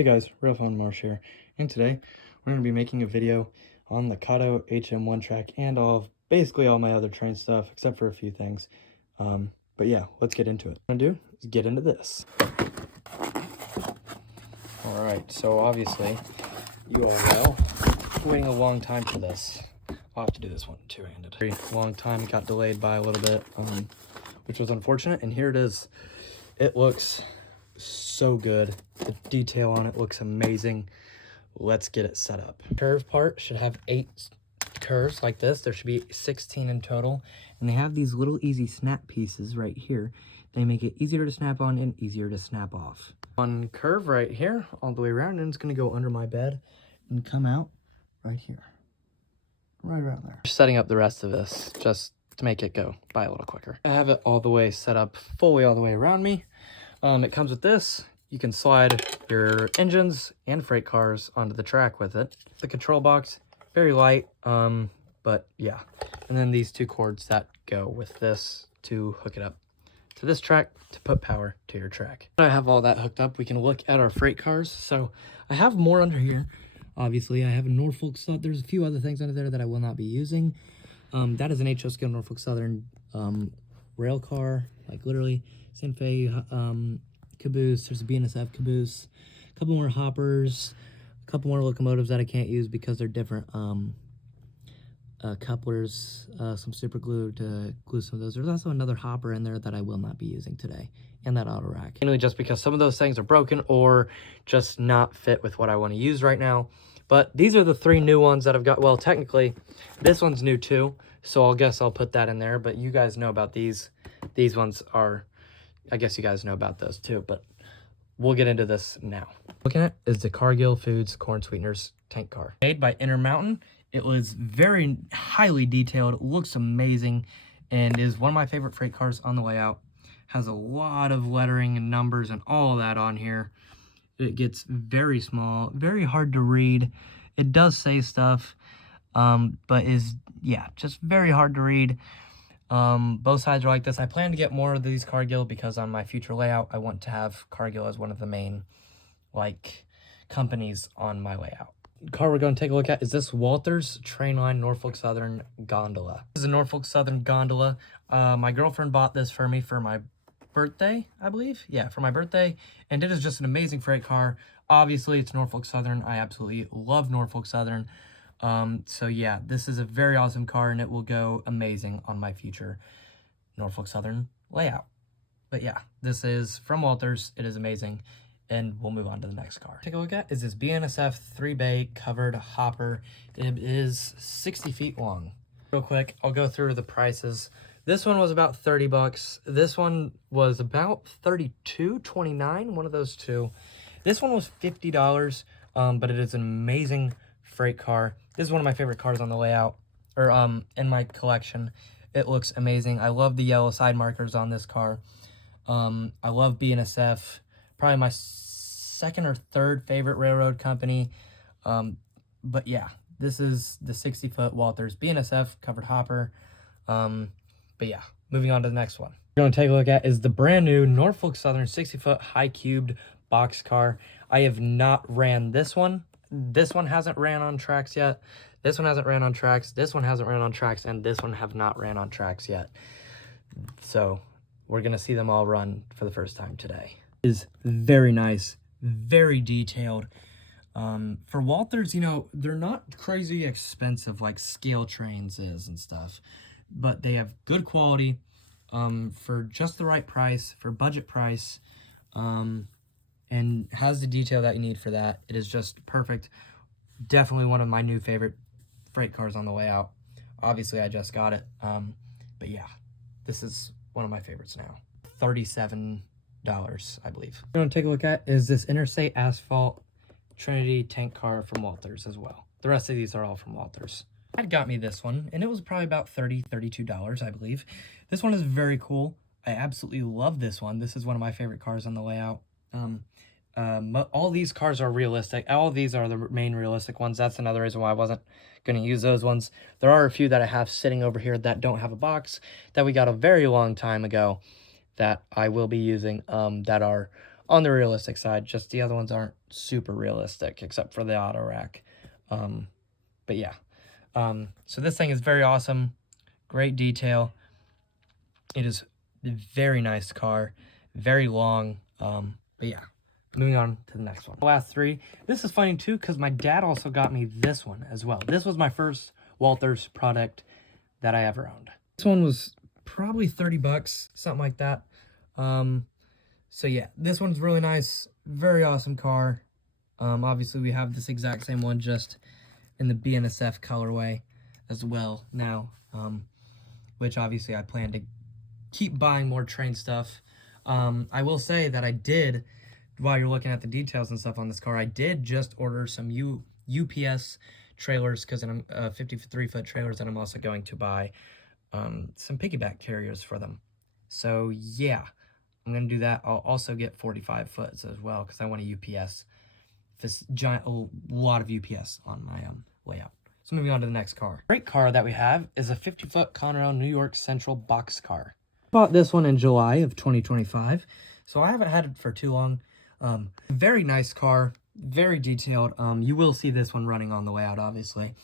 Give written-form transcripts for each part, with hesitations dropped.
Hey guys, Real Fun Marsh here, and today we're going to be making a video on the Kato HM1 track and basically all my other train stuff, except for a few things. But yeah, let's get into it. What I'm going to do is get into this. Alright, so obviously, you all know, waiting a long time for this. I'll have to do this one two-handed. Very long time, got delayed by a little bit, which was unfortunate, and here it is. It looks so good. The detail on it looks amazing. Let's get it set up. Curve part should have 8 curves like this. There should be 16 in total, and they have these little easy snap pieces right here. They make it easier to snap on and easier to snap off. One curve right here all the way around, and it's going to go under my bed and come out right here, right around there. Setting up the rest of this just to make it go by a little quicker. I have it all the way set up fully all the way around me. It comes with this. You can slide your engines and freight cars onto the track with it. The control box, very light, but yeah. And then these 2 cords that go with this to hook it up to this track to put power to your track. I have all that hooked up. We can look at our freight cars. So I have more under here. Obviously, I have a Norfolk Southern. There's a few other things under there that I will not be using. That is an HO scale Norfolk Southern rail car, like literally Santa Fe caboose. There's a BNSF caboose, a couple more hoppers, a couple more locomotives that I can't use because they're different couplers, some super glue to glue some of those. There's also another hopper in there that I will not be using today, and that auto rack. Mainly just because some of those things are broken or just not fit with what I want to use right now. But these are the 3 new ones that I've got. Well, technically, this one's new too, so I'll guess I'll put that in there. But you guys know about these. These ones are, I guess you guys know about those too, but we'll get into this now. Looking at is the Cargill Foods Corn Sweeteners tank car. Made by Intermountain. It was very highly detailed. It looks amazing and is one of my favorite freight cars on the way out. Has a lot of lettering and numbers and all of that on here. It gets very small, very hard to read. It does say stuff, but is, yeah, just very hard to read. Both sides are like this. I plan to get more of these Cargill because on my future layout, I want to have Cargill as one of the main, like, companies on my layout. The car we're going to take a look at is this Walthers Trainline Norfolk Southern Gondola. This is a Norfolk Southern Gondola. My girlfriend bought this for me for my birthday, I believe. Yeah, for my birthday. And it is just an amazing freight car. Obviously, it's Norfolk Southern. I absolutely love Norfolk Southern. So yeah, this is a very awesome car and it will go amazing on my future Norfolk Southern layout. But yeah, this is from Walthers. It is amazing. And we'll move on to the next car. Take a look at is this BNSF 3-bay covered hopper. It is 60 feet long. Real quick, I'll go through the prices. This one was about 30 bucks. This one was about 32.29, one of those two. This one was $50, but it is an amazing freight car. This is one of my favorite cars on the layout, or in my collection. It looks amazing. I love the yellow side markers on this car. I love BNSF, probably my 2nd or 3rd favorite railroad company. But yeah, this is the 60-foot Walthers BNSF covered hopper. But yeah, moving on to the next one. We're going to take a look at is the brand new Norfolk Southern 60-foot high cubed box car. I have not ran this one. This one hasn't ran on tracks yet. This one hasn't ran on tracks. This one hasn't ran on tracks. And this one have not ran on tracks yet. So we're going to see them all run for the first time today. It is very nice, very detailed. For Walthers, you know, they're not crazy expensive like scale trains is and stuff. But they have good quality for just the right price, for budget price. And has the detail that you need for that. It is just perfect. Definitely one of my new favorite freight cars on the way out. Obviously, I just got it. But yeah, this is one of my favorites now. $37, I believe. What I'm going to take a look at is this Interstate Asphalt Trinity tank car from Walthers as well. The rest of these are all from Walthers. Dad got me this one, and it was probably about $32, I believe. This one is very cool. I absolutely love this one. This is one of my favorite cars on the layout. All these cars are realistic. All these are the main realistic ones. That's another reason why I wasn't going to use those ones. There are a few that I have sitting over here that don't have a box that we got a very long time ago that I will be using, that are on the realistic side. Just the other ones aren't super realistic, except for the auto rack. But yeah. So this thing is very awesome. Great detail. It is a very nice car. Very long. But yeah. Moving on to the next one. The last three. This is funny too, because my dad also got me this one as well. This was my first Walthers product that I ever owned. This one was probably 30 bucks, something like that. So yeah, this one's really nice. Very awesome car. Obviously we have this exact same one, just in the BNSF colorway as well now. Which obviously I plan to keep buying more train stuff. I will say that I did, while you're looking at the details and stuff on this car, I did just order some UPS trailers, because I'm 53-foot trailers, and I'm also going to buy some piggyback carriers for them. So yeah, I'm gonna do that. I'll also get 45 foots as well, because I want a UPS, this giant, a lot of UPS on my layout. So moving on to the next car. Great car that we have is a 50-foot Conrail New York Central box car. Bought this one in July of 2025, so I haven't had it for too long. Very nice car, very detailed. You will see this one running on the way out, obviously.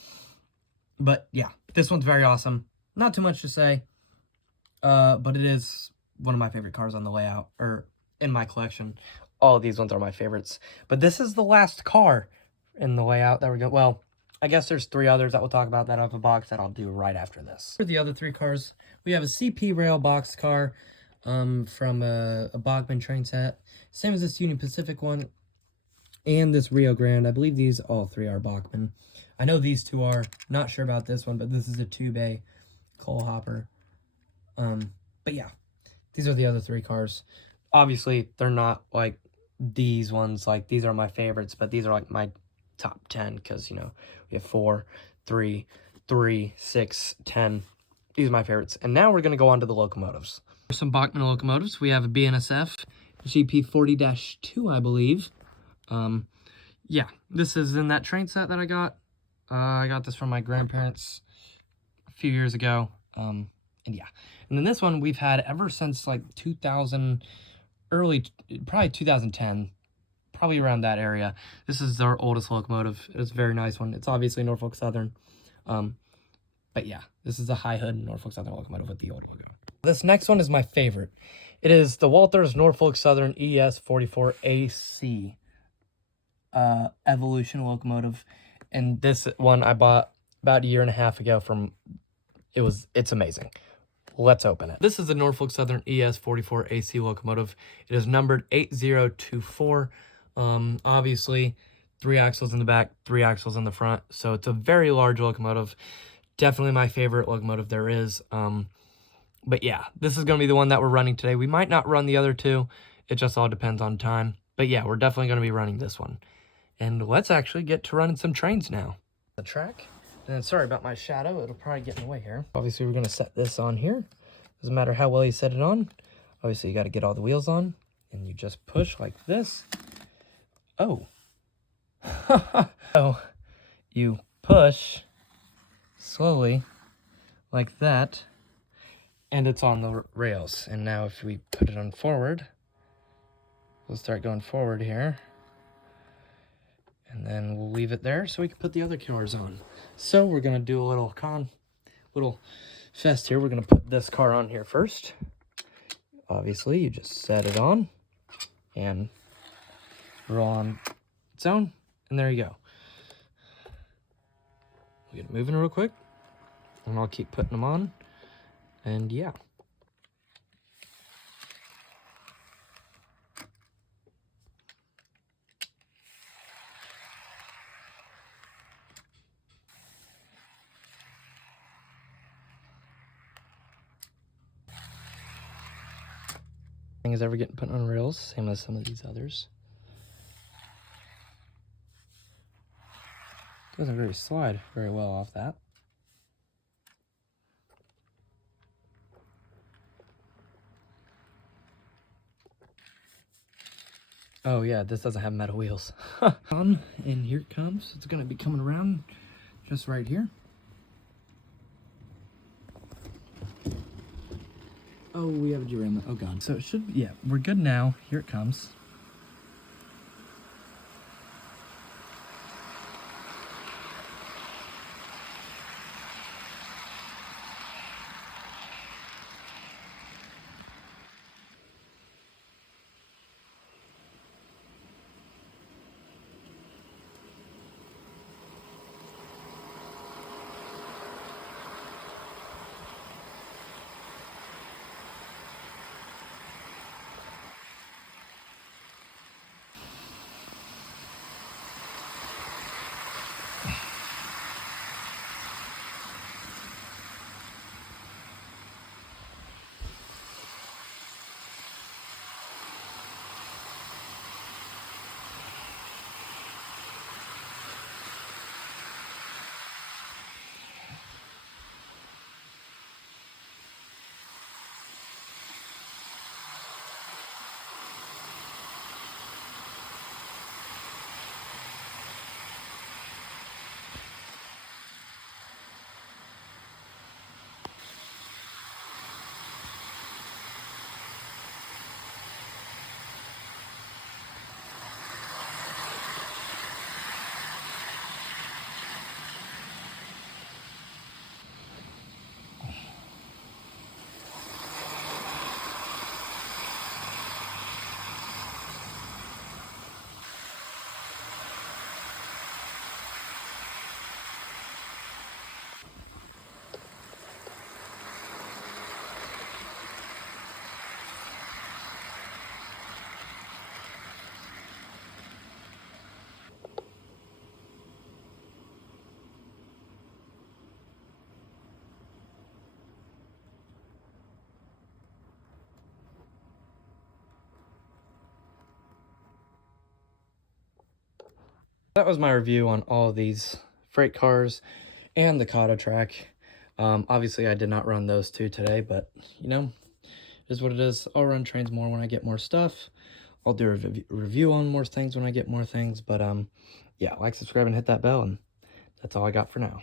But yeah, this one's very awesome. Not too much to say, but it is one of my favorite cars on the layout, or in my collection. All of these ones are my favorites. But this is the last car in the layout that we're going. Well, I guess there's 3 others that we'll talk about that I have a box that I'll do right after this. For the other 3 cars, we have a CP Rail box car from a Bachmann train set. Same as this Union Pacific one and this Rio Grande. I believe these all 3 are Bachmann. I know these 2 are. Not sure about this one, but this is a 2-bay coal hopper. But yeah, these are the other 3 cars. Obviously, they're not like these ones. Like, these are my favorites, but these are like my top 10, because, you know, we have 4, 3, 3, 6, 10. These are my favorites. And now we're going to go on to the locomotives. For some Bachmann locomotives, we have a BNSF GP40-2, I believe. Yeah, this is in that train set that I got. I got this from my grandparents a few years ago. And yeah. And then this one we've had ever since like 2000, probably 2010. Probably around that area. This is our oldest locomotive. It's a very nice one. It's obviously Norfolk Southern. But yeah, this is a high hood Norfolk Southern locomotive with the old logo. This next one is my favorite. It is the Walthers Norfolk Southern ES44AC Evolution locomotive. And this one I bought about a year and a half ago from, it's amazing. Let's open it. This is the Norfolk Southern ES44AC locomotive. It is numbered 8024. Obviously 3 axles in the back, 3 axles in the front. So it's a very large locomotive. Definitely my favorite locomotive there is. But yeah, this is going to be the one that we're running today. We might not run the other 2. It just all depends on time. But yeah, we're definitely going to be running this one. And let's actually get to running some trains now. The track. And then, sorry about my shadow. It'll probably get in the way here. Obviously, we're going to set this on here. Doesn't matter how well you set it on. Obviously, you got to get all the wheels on. And you just push like this. Oh. So, you push slowly like that. And it's on the rails. And now if we put it on forward, we'll start going forward here. And then we'll leave it there so we can put the other cars on. So we're going to do a little fest here. We're going to put this car on here first. Obviously, you just set it on and roll on its own. And there you go. We'll get it moving real quick. And I'll keep putting them on. And yeah. Thing is ever getting put on rails, same as some of these others. Doesn't really slide very well off that. Oh yeah, this doesn't have metal wheels. On, and here it comes. It's gonna be coming around just right here. Oh, we have a derailment. Oh god. So it should, yeah, we're good now. Here it comes. That was my review on all of these freight cars and the Kato track. Obviously I did not run those two today, but you know, it is what it is. I'll run trains more when I get more stuff. I'll do a review on more things when I get more things, but yeah, like, subscribe, and hit that bell, and that's all I got for now.